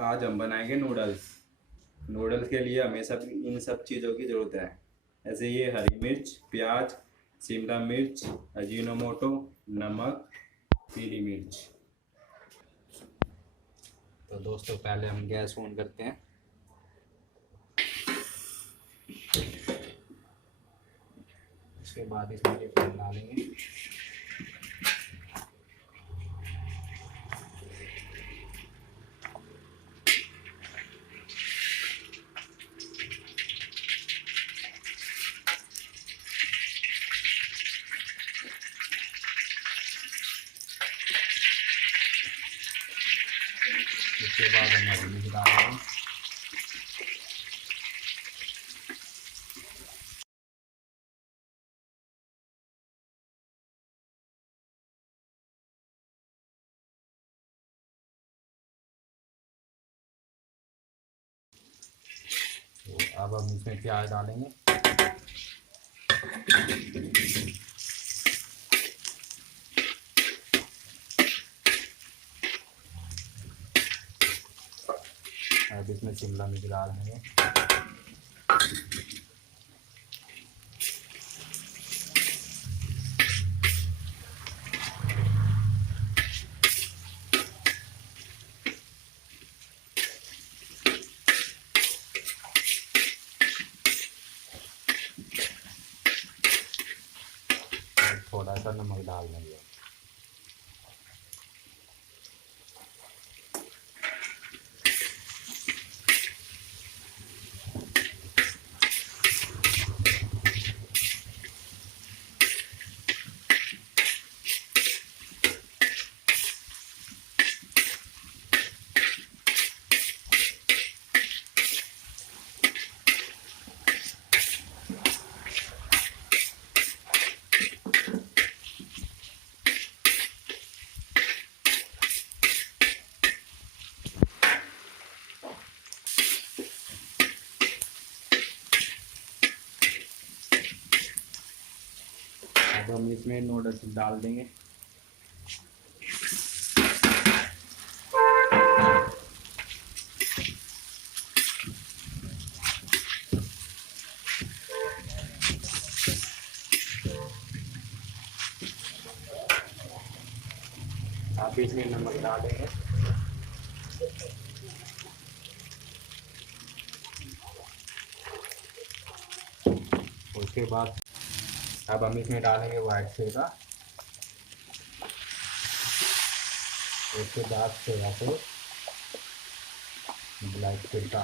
आज हम बनाएंगे नूडल्स। नूडल्स के लिए हमें इन सब चीज़ों की ज़रूरत है। ऐसे ये हरी मिर्च, प्याज, शिमला मिर्च, अजीनोमोटो, नमक, पीली मिर्च। तो दोस्तों पहले हम गैस ऑन करते हैं। उसके बाद इसमें ये तेल डालेंगे। उसके बाद हम हरी मिर्च डालेंगे। तो अब हम इसमें प्याज डालेंगे। अब इसमें शिमला मिर्च डाल देंगे। थोड़ा सा नमक डाल देंगे। अब हम इसमें नूडल्स डाल देंगे। आप इसमें नमक डालेंगे। उसके बाद अब हम इसमें डालेंगे वाइट सिरका। उसके बाद सोया सॉस, ब्लैक सिरका।